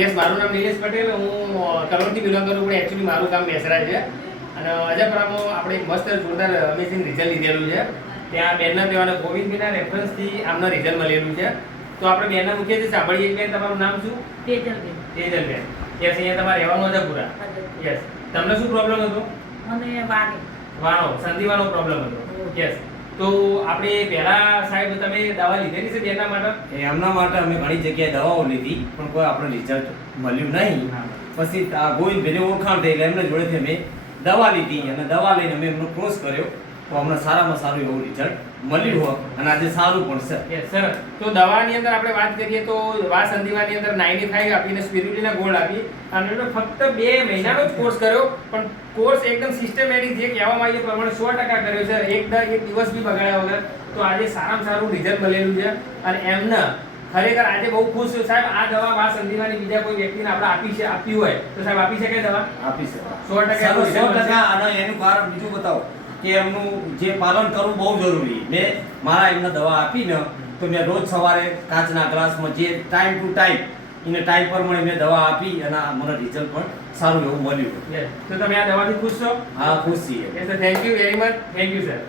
Yes, મારું નામ નિલેશ પટેલ, હું કલોલથી બિલોંગ કરું, પણ એકચ્યુઅલી મારું ગામ બેસરા છે. અને અજપરામાં આપણે એક મસ્ત જોરદાર અમેઝિંગ રિઝલ્ટ લીધેલું છે. ત્યાં બેનના કહેવાના ગોવિંદભાઈના રેફરન્સથી આમને રિઝલ્ટ મળેલું છે. તો આપણે બેનના મુખ્યથી સાંભળીએ. બેન, તમારું નામ શું? તેજલબેન. તેજલબેન. યસ, અહીંયા તમારે રહેવાનું અજપુરા. યસ. તમને શું પ્રોબ્લેમ હતો? મને વાનો સંધિવાનો પ્રોબ્લેમ હતો. યસ. તો આપણે પહેલા સાહેબ તમે દવા લીધેલી છે બેનના માટે? એમના માટે અમે ઘણી જગ્યાએ દવાઓ લીધી પણ કોઈ આપણે રિઝલ્ટ મળ્યું નહીં. પછી આ ગોવિંદભાઈને ઓળખાણ થઈ એટલે એમના જોડેથી અમે દવા લીધી અને દવા લઈને અમે એમનો કોર્સ કર્યો તો અમને સારામાં સારું એવું રિઝલ્ટ મળ્યું હોય અને આજે સારું પણ છે. Yes sir. તો દવાની અંદર આપણે વાત કરીએ તો વા સંધિવાની અંદર 95 આપીને સ્પિરુલિના ગોલ્ડ આપી અને એનો ફક્ત 2 મહિનાનો જ કોર્સ કર્યો, પણ કોર્સ એકદમ સિસ્ટમેટિક જે કહેવામાં આવ્યું પ્રમાણે 100% કર્યો છે. એક દિવસ બી બગાડ્યા વગર. તો આજે સારામાં સારું રિઝલ્ટ મળેલું છે અને એમને ખરેખર આજે બહુ ખુશ છું સાહેબ. આ દવા વા સંધિવાની બીજા કોઈ વ્યક્તિને આપણે આપી હોય તો સાહેબ આપી શકે દવા? આપી છે 100%. અને એનું કારણ બીજું બતાવો કે એમનું જે પાલન કરવું બહુ જરૂરી. મેં મારા એમને દવા આપીને તો મેં રોજ સવારે કાચના ગ્લાસમાં જે ટાઈમ ટુ ટાઈમ એને ટાઈમ પર મેં દવા આપી અને મને રિઝલ્ટ પણ સારું એવું મળ્યું. તો તમે આ દવાથી ખુશ છો? હા, ખુશ છીએ. Yes sir, thank you very much. Thank you sir.